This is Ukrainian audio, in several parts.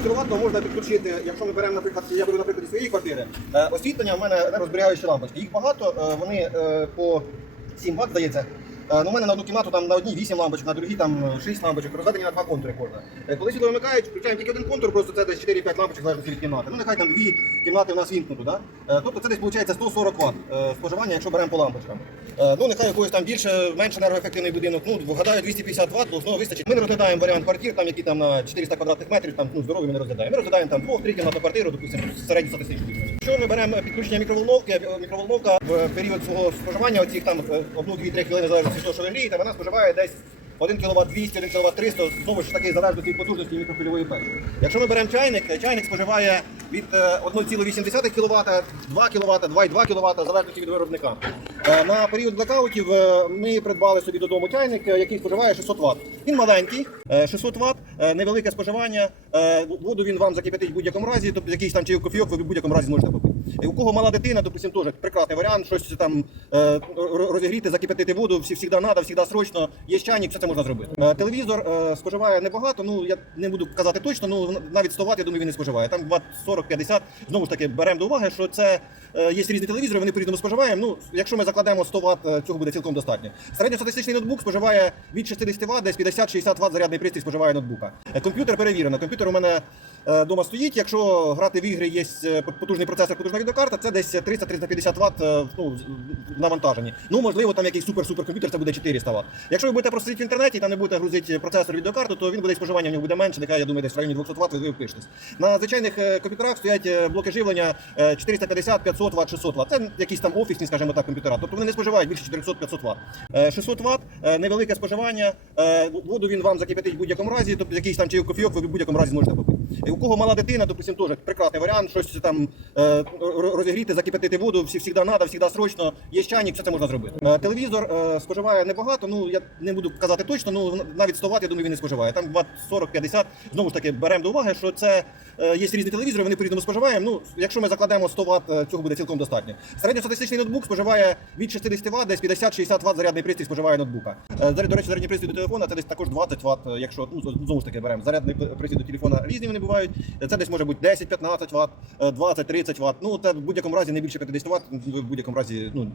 Кіловатно можна підключити, якщо ми беремо, наприклад, я беру наприклад своєї квартири. е, Освітлення в мене розберігаючі лампочки. Їх багато, е, вони е, по 7 Вт, здається. Е, Ну, у мене на одну кімнату там на одній 8 лампочок, на другій там 6 лампочок, розведені на два контури кожна. Е, Коли світло вимикають, включаємо тільки один контур, просто це десь 4-5 лампочок залежно від кімнати. Ну нехай там дві кімнати у нас вімкнуто, да? Е, Тобто це десь виходить 140 Вт е, споживання, якщо беремо по лампочкам. Е, Ну нехай якогось там більше, менш енергоефективний будинок, ну вгадаю 250 Вт, знову вистачить. Ми не розглядаємо варіант квартир, там які там на 400 квадратних метрів, там ну здорові ми не розглядаємо. Ми розглядаємо там 2-3 кімнатну квартиру, допустимо, середню статистичну. Якщо ми беремо підключення мікроволновки, е, мікроволновка в період свого споживання, оці там 1-2-3 хвилини залежно від того, що ви грієте, вона споживає десь 1 кВт 200, 1 кВт 300, знову ж таки залежно від потужності мікрохвильової печі. Якщо ми беремо чайник, е, чайник споживає від е, 1,8 кВт, 2 кВт, 2,2 кВт, залежно від виробника. Е, На період блекаутів е, ми придбали собі додому чайник, який споживає 600 Вт. Він маленький, е, 600 Вт, невелике споживання. Воду він вам закипятить в будь-якому разі, тобто якийсь там чайок кофійок ви в будь-якому разі зможете попити. І У кого мала дитина, допустимо, теж прекрасний варіант, щось там е, розігріти, закипятити воду, всі завжди треба, завжди срочно. Є чайник, все це можна зробити. Е, Телевізор е, споживає небагато, ну я не буду казати точно, ну навіть 100 Вт, я думаю, він не споживає. Там Вт 40-50. Знову ж таки, беремо до уваги, що це є різні телевізори, вони по-різному споживаємо. Ну, якщо ми закладемо 100 Вт, цього буде цілком достатньо. Середньостатистичний ноутбук споживає від 60 Вт, десь 50-60 Вт зарядний пристрій споживає ноутбука. Комп'ютер перевірено. Комп'ютер у мене вдома стоїть. Якщо грати в ігри, є е, потужний процесор, потужна відеокарта, це десь 300-350 Вт е, ну, навантажені. Ну, можливо, там якийсь супер-супер комп'ютер, це буде 400 Вт. Якщо ви будете просидіти в інтернеті там не будете грузити процесор відеокарту, то він буде споживання в нього буде менше, нехай я думаю, десь в районі 200 Вт ви впишетесь. На звичайних е, комп'ютерах стоять е, блоки живлення е, 450, 500 Вт, 600 Вт. Це якісь там офісні, скажімо так, комп'ютера. Тобто вони не споживають більше 400-500 Вт. Е, 600 Вт, е, невелике споживання. Е, Воду він вам закипятить в будь-якому разі, тобто якийсь там чайок кофійок ви в будь-якому разі зможете попити. І У кого мала дитина, допустимо, теж прекрасний варіант, щось там е, розігріти, закипятити воду, всі завжди треба, завжди срочно. Є чайник, все це можна зробити. Е, Телевізор е, споживає небагато, ну я не буду казати точно, ну навіть 100 Вт, я думаю, він не споживає. Там Вт 40-50. Знову ж таки, беремо до уваги, що це є різні телевізори, вони по-різному споживаємо. Ну, якщо ми закладемо 100 Вт, е, цього буде цілком достатньо. Середньостатистичний ноутбук споживає від 60 Вт, десь 50-60 Вт зарядний пристрій споживає ноутбука. Е, До речі, зарядний пристрій до телефона це десь також 20 Вт, е, якщо ну знову ж таки беремо. Зарядний пристрій до телефона різні вони бувають. Е, Це десь може бути 10-15 Вт, 20-30 Вт. Ну це в будь-якому разі не більше 50 Вт. В будь-якому разі, ну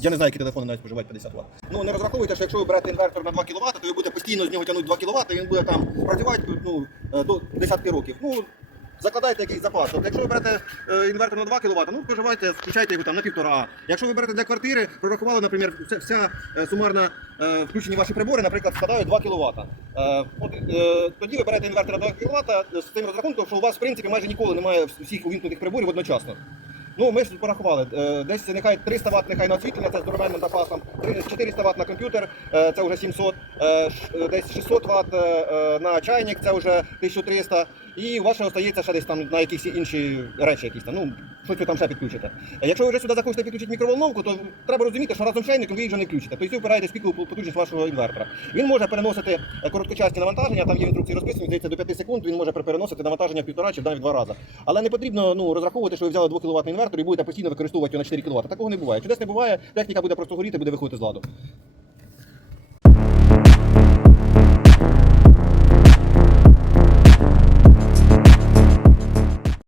я не знаю, які телефони навіть споживають 50 Вт. Ну не розраховуйте, що якщо ви берете інвертор на 2 кВт, то ви будете постійно з нього тягнути 2 кВт, і він буде там працювати ну, е, до десятки років. Ну Закладайте якийсь запас. Тобто, якщо ви берете е, інвертор на 2 кВт, ну споживайте, включайте його там на півтора. Якщо ви берете для квартири, прорахували, наприклад, вся, вся е, сумарна е, включені ваші прибори, наприклад, складають 2 кВт. Е, от, е, тоді ви берете інвертор на 2 кВт з тим розрахунком, що у вас в принципі майже ніколи немає всіх увімкнутих приборів одночасно. Ну, ми ж порахували. Е, Десь нехай 300 Вт нехай на освітлення, це здоровенним запасом, Три- 400 Вт на комп'ютер, е, це вже 700, е, десь 600 Вт на чайник, це вже 1300. І у вас ще остається ще десь там на якісь інші речі якісь там. Ну, щось ви там ще підключите. Якщо ви вже сюди захочете підключити мікроволновку, то треба розуміти, що разом з чайником ви її вже не включите. Тобто ви впираєтесь пікову потужність вашого інвертора. Він може переносити е, короткочасні навантаження, там є інструкції розписані, здається, до 5 секунд він може переносити навантаження в півтора чи навіть два рази. Але не потрібно ну, розраховувати, що ви взяли 2 кВт інвертор і будете постійно використовувати його на 4 кВт. Такого не буває. Чудес не буває, техніка буде просто горіти, буде виходити з ладу.